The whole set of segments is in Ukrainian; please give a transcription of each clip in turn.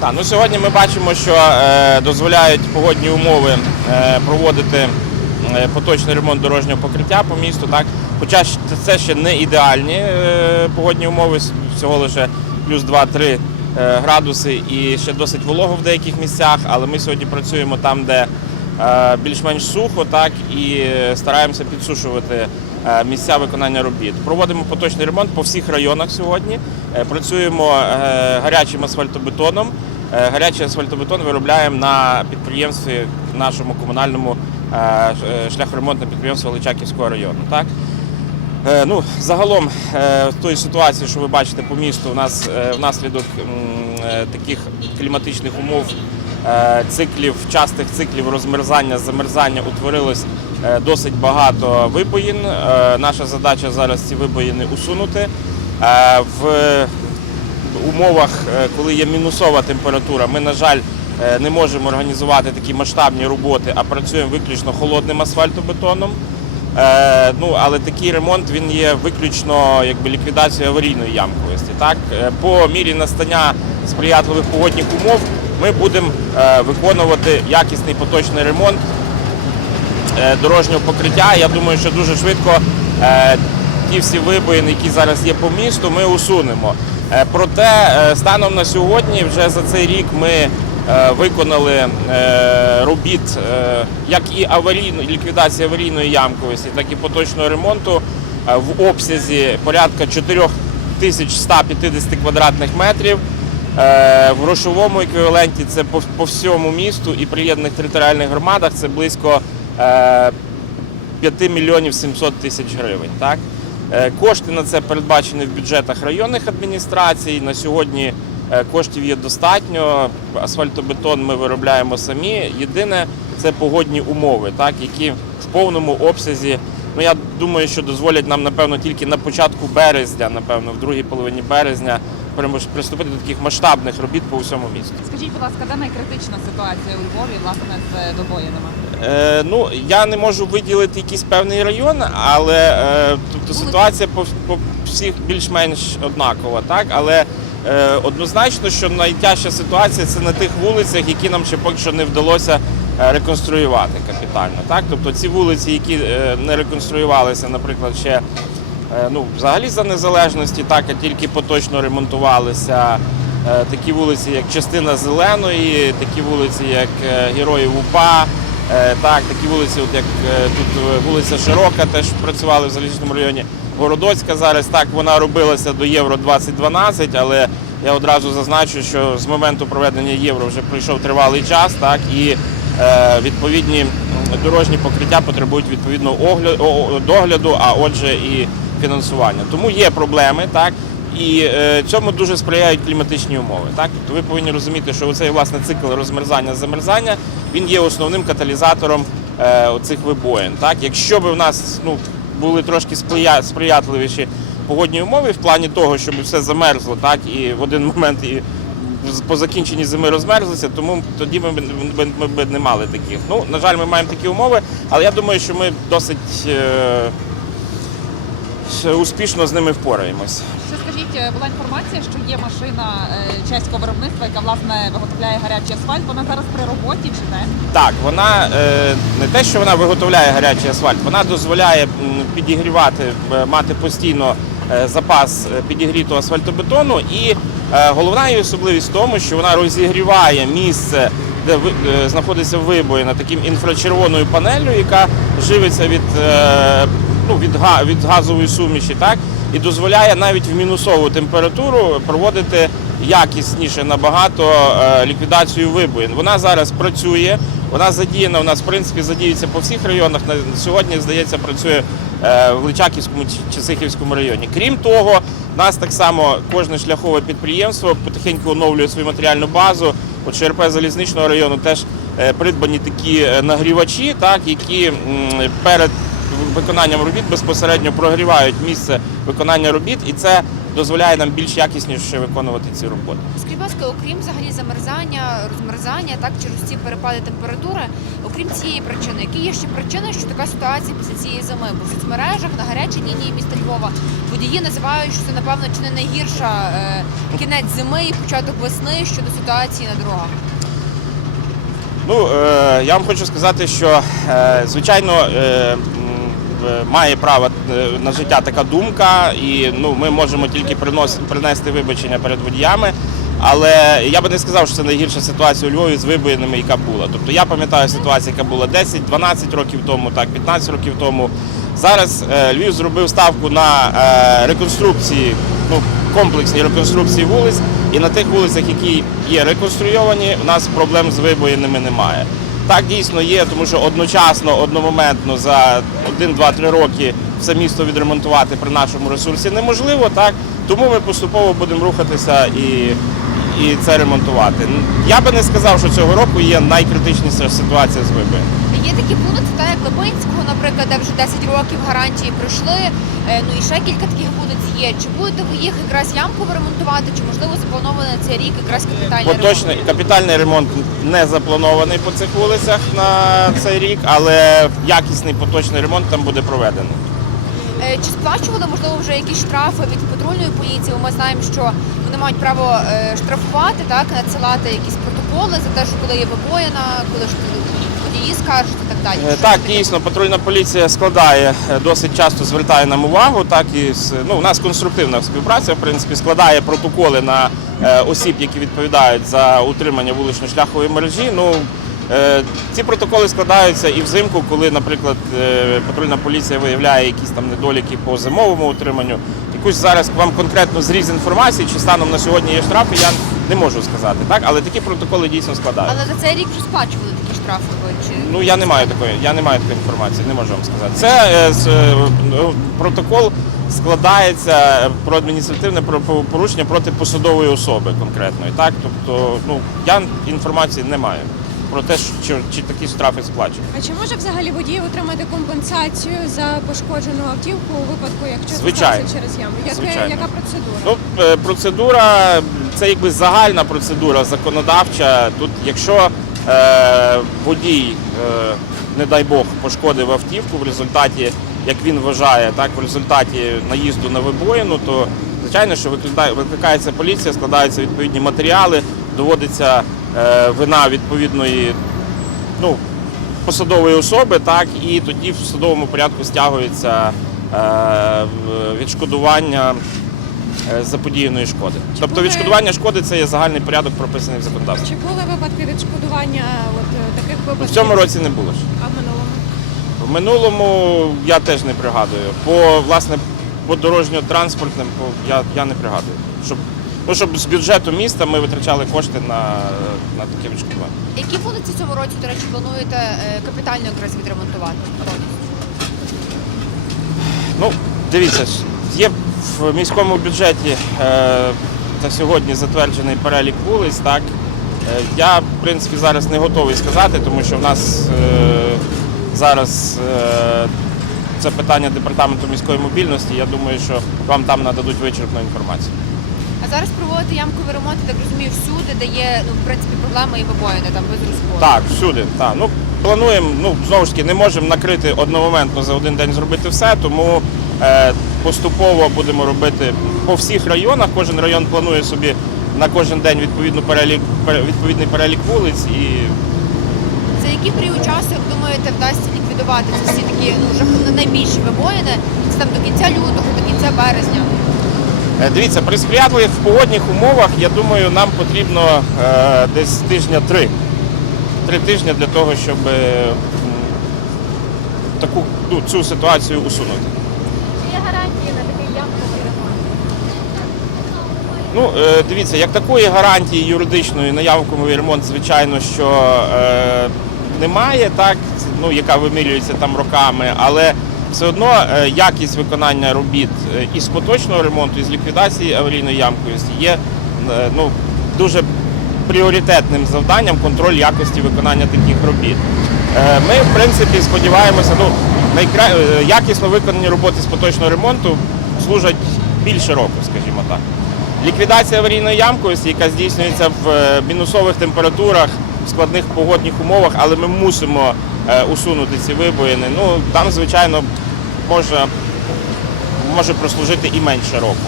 Так, ну сьогодні ми бачимо, що е, дозволяють погодні умови е, проводити е, поточний ремонт дорожнього покриття по місту. Так, хоча це ще не ідеальні погодні умови, всього лише плюс 2-3 е, градуси і ще досить волого в деяких місцях. Але ми сьогодні працюємо там, де більш-менш сухо, так і стараємося підсушувати місця виконання робіт. Проводимо поточний ремонт по всіх районах сьогодні. Працюємо гарячим асфальтобетоном. Е, Гарячий асфальтобетон виробляємо на підприємстві нашому комунальному е, е, шляхоремонтне підприємство Личаківського району. Так? Ну, загалом в той ситуації, що ви бачите по місту, у нас внаслідок таких кліматичних умов, циклів, частих циклів розмерзання, замерзання утворилось досить багато вибоїн. Наша задача зараз ці вибоїни усунути. В умовах, е, коли є мінусова температура, ми, на жаль, е, не можемо організувати такі масштабні роботи, а працюємо виключно холодним асфальтобетоном. Е, ну, але такий ремонт він є виключно якби, ліквідацією аварійної ямковості. Так? По мірі настання сприятливих погодних умов ми будемо виконувати якісний поточний ремонт дорожнього покриття. Я думаю, що дуже швидко ті всі вибоїни, які зараз є по місту, ми усунемо. Е, Проте е, станом на сьогодні, вже за цей рік ми е, виконали робіт як і аварійну ліквідації аварійної ямковості, так і поточного ремонту в обсязі порядка 4150 квадратних метрів. В грошовому еквіваленті це по, всьому місту і приєднаних територіальних громадах це близько е, 5 мільйонів 700 тисяч гривень. Так? Е, Кошти на це передбачені в бюджетах районних адміністрацій. На сьогодні е, коштів є достатньо. Асфальтобетон ми виробляємо самі. Єдине це погодні умови, так, які в повному обсязі. Ну, я думаю, що дозволять нам, напевно, тільки на початку березня, напевно, в другій половині березня, приступити до таких масштабних робіт по всьому місту. Скажіть, будь ласка, де найкритична ситуація у Львові власне з вибоїнами? Е, ну, я не можу виділити якийсь певний район, але е, тобто ситуація по, по всіх більш-менш однакова, так? Але е, однозначно, що найтяжча ситуація це на тих вулицях, які нам ще поки що не вдалося е, реконструювати капітально. Так? Тобто ці вулиці, які е, не реконструювалися, наприклад, ще ну, взагалі за незалежності, так, а тільки поточно ремонтувалися. Е, Такі вулиці, як частина зеленої, такі вулиці, як е, Героїв УПА, е, так, такі вулиці, от як е, тут е, вулиця Широка, теж працювали в залізничному районі. Городоцька зараз так вона робилася до Євро 2012, але я одразу зазначу, що з моменту проведення євро вже пройшов тривалий час, так і е, відповідні дорожні покриття потребують відповідного огля- о- о- догляду, а отже і фінансування. Тому є проблеми, так. І е, цьому дуже сприяють кліматичні умови. Так? Тобто ви повинні розуміти, що цей власне цикл розмерзання замерзання він є основним каталізатором е, оцих вибоїн. Так? Якщо б у нас ну, були трошки сприя- сприятливіші погодні умови в плані того, щоб все замерзло, так, і в один момент і по закінченні зими розмерзлися, тому тоді ми, б- ми, ми не мали таких. Ну, на жаль, ми маємо такі умови, але я думаю, що ми досить е, успішно з ними впораємось. Ще скажіть, е, була інформація, що є машина е, чеського виробництва, яка власне виготовляє гарячий асфальт. Вона зараз при роботі чи не? Так, вона е, не те, що вона виготовляє гарячий асфальт, вона дозволяє підігрівати, мати постійно запас підігрітого асфальтобетону. І головна її особливість в тому, що вона розігріває місце, де знаходиться вибоїна, таким інфрачервоною панелью, яка живиться від, ну, від, від газової суміші, так? і дозволяє навіть в мінусову температуру проводити якісніше набагато е, ліквідацію вибоїн. Вона зараз працює, вона задіяна у нас, в принципі, задіюється по всіх районах. На сьогодні, здається, працює е, в Личаківському чи- Сихівському районі. Крім того, у нас так само кожне шляхове підприємство потихеньку оновлює свою матеріальну базу. От ЧРП залізничного району теж е, придбані такі нагрівачі, так, які перед виконанням робіт безпосередньо прогрівають місце виконання робіт, і це дозволяє нам більш якісніше виконувати ці роботи. Скажіть, будь ласка, окрім взагалі замерзання, розмерзання, так через ці перепади температури, окрім цієї причини, які є ще причини, що така ситуація після цієї зими? Бо в соцмережах на гарячій лінії міста Львова водії називають, що це напевно чи не найгірша е, кінець зими і початок весни щодо ситуації на дорогах. Ну, е, я вам хочу сказати, що е, звичайно е, має право е, на життя така думка, і ну, ми можемо тільки принести вибачення перед водіями. Але я би не сказав, що це найгірша ситуація у Львові з вибоїнами, яка була. Тобто я пам'ятаю ситуацію, яка була 10-12 років тому, так, 15 років тому. Зараз е, Львів зробив ставку на е, реконструкції, ну, комплексні реконструкції вулиць, і на тих вулицях, які є реконструйовані, у нас проблем з вибоїнами немає. Так дійсно є, тому що одночасно, одномоментно за 1-2-3 роки все місто відремонтувати при нашому ресурсі неможливо. Так тому ми поступово будемо рухатися і, і це ремонтувати. Я би не сказав, що цього року є найкритичніша ситуація з вибоєм. Є такі вулиці, так як Липинського, наприклад, де вже 10 років гарантії пройшли. е, Ну і ще кілька таких вулиць є. Чи будете ви їх якраз ямково ремонтувати, чи можливо заплановано цей рік якраз капітальний Поточний ремонт? капітальний ремонт не запланований по цих вулицях на цей рік, але якісний поточний ремонт там буде проведений. Е, Чи сплачували можливо вже якісь штрафи від патрульної поліції? Ми знаємо, що вони мають право е, штрафувати, так надсилати якісь протоколи за те, що коли є вибоїна, коли ж водії скаржать і так далі. Е, Так, дійсно, патрульна поліція складає е, досить часто звертає нам увагу. Так і ну, у нас конструктивна співпраця, в принципі, складає протоколи на е, осіб, які відповідають за утримання вулично-шляхової мережі. Ну ці протоколи складаються і взимку, коли, наприклад, патрульна поліція виявляє якісь там недоліки по зимовому утриманню. Якусь зараз вам конкретно зріз інформації, чи станом на сьогодні є штрафи, я не можу сказати. Так, але такі протоколи дійсно складають. Але за цей рік вже сплачували такі штрафи. Чи Ну я не маю такої, я не маю такої інформації, не можу вам сказати. Це е, з, е, ну, протокол складається про адміністративне порушення проти посадової особи конкретної. Так, тобто, ну я інформації не маю про те, що чи, чи такі штрафи сплачують. А чи може взагалі водій отримати компенсацію за пошкоджену автівку у випадку, якщо це Звичайно. через яму? Яке, Звичайно. яка процедура? Ну, е, процедура це якби загальна процедура законодавча. Тут, якщо е, водій, е, не дай Бог, пошкодив автівку в результаті, як він вважає, так в результаті наїзду на вибоїну, то звичайно, що викликається поліція, складаються відповідні матеріали, доводиться е, вина відповідної ну, посадової особи, так, і тоді в судовому порядку стягується е, відшкодування заподіяної шкоди. Тобто були- відшкодування шкоди це є загальний порядок, прописаний в законодавстві. Чи були випадки відшкодування от е, таких випадків? В цьому році не було ж. А в минулому? В минулому я теж не пригадую. По власне по дорожньо-транспортним по- я, я не пригадую. Щоб, ну, щоб з бюджету міста ми витрачали кошти на, на таке відшкодування. які вулиці цьому році, до речі, плануєте е, капітально якраз відремонтувати? Ну, дивіться, є в міському бюджеті е, на сьогодні затверджений перелік вулиць. Так? Е, я, в принципі, зараз не готовий сказати, тому що в нас е, зараз е, це питання департаменту міської мобільності. Я думаю, що вам там нададуть вичерпну інформацію. А зараз проводите ямковий ремонт, я так розумію, всюди, де є ну, в принципі проблеми і вибоїни там без розходу. Так, всюди. Так. Ну, плануємо, ну, знову ж таки, не можемо накрити одномоментно за один день зробити все, тому е, поступово будемо робити по всіх районах. Кожен район планує собі на кожен день відповідну перелік, відповідний перелік вулиць і За який період часу, як думаєте, вдасться ліквідувати ці всі такі ну вже найбільші вибоїни? Це там до кінця лютого, до кінця березня. Е, Дивіться, при сприятливих погодних умовах, я думаю, нам потрібно е, десь тижня три. Три тижні для того, щоб е, таку, ну, цю ситуацію усунути. Є гарантії на такий ямковий ремонт? Ну, е, дивіться, як такої гарантії юридичної на явковий ремонт, звичайно, що е, немає, так, ну, яка вимірюється там роками, але все одно е, якість виконання робіт із поточного ремонту, із ліквідації аварійної ямковості є ну, дуже пріоритетним завданням контроль якості виконання таких робіт. Ми, в принципі, сподіваємося, ну, найкра... е, якісно виконані роботи з поточного ремонту служать більше року, скажімо так. Ліквідація аварійної ямковості, яка здійснюється в е, мінусових температурах, в складних погодних умовах, але ми мусимо е, усунути ці вибоїни. Ну там, звичайно, може, може прослужити і менше року.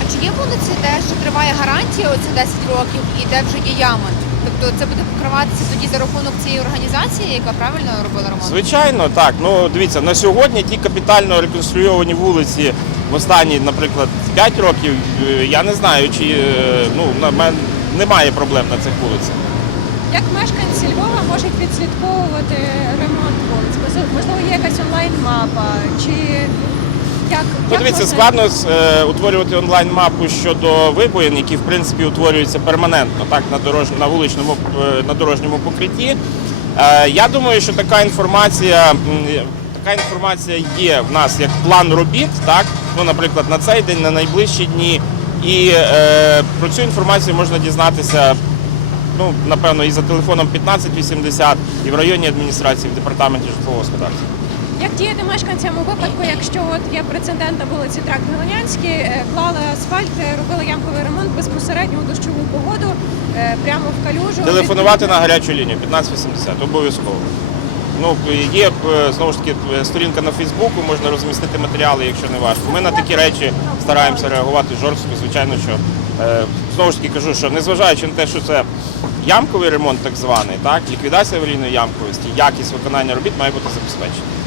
А чи є вулиці, де ще триває гарантія оце 10 років і де вже є ями? Тобто це буде покриватися тоді за рахунок цієї організації, яка правильно робила ремонт? Звичайно, так. Ну дивіться, на сьогодні ті капітально реконструйовані вулиці в останні, наприклад, 5 років. е, Я не знаю, чи е, ну на мен немає проблем на цих вулицях. Як мешканці Львова можуть відслідковувати ремонт вулиць? Можливо, Можливо, є якась онлайн-мапа, чи як, Ну, як дивіться, складно е, утворювати онлайн-мапу щодо вибоїн, які в принципі утворюються перманентно, так на дорож... на вуличному е, на дорожньому покритті. Е, я думаю, що така інформація. Така інформація є в нас як план робіт, так ну, наприклад, на цей день, на найближчі дні. І е, про цю інформацію можна дізнатися, ну напевно, і за телефоном 1580, і в районній адміністрації, в департаменті житлового господарства. Як діяти мешканцям у випадку, якщо от є прецедент на вулиці Тракт Гелонянський, е, клали асфальт, е, робили ямковий ремонт безпосередньо у дощову погоду, е, прямо в калюжу. Телефонувати на гарячу лінію 1580, обов'язково. Ну, є знову ж таки сторінка на Фейсбуку, можна розмістити матеріали, якщо не важко. Ми на такі речі стараємося реагувати жорстко. Звичайно, що знову ж таки кажу, що незважаючи на те, що це ямковий ремонт, так званий, так, ліквідація аварійної ямковості, якість виконання робіт має бути забезпечена.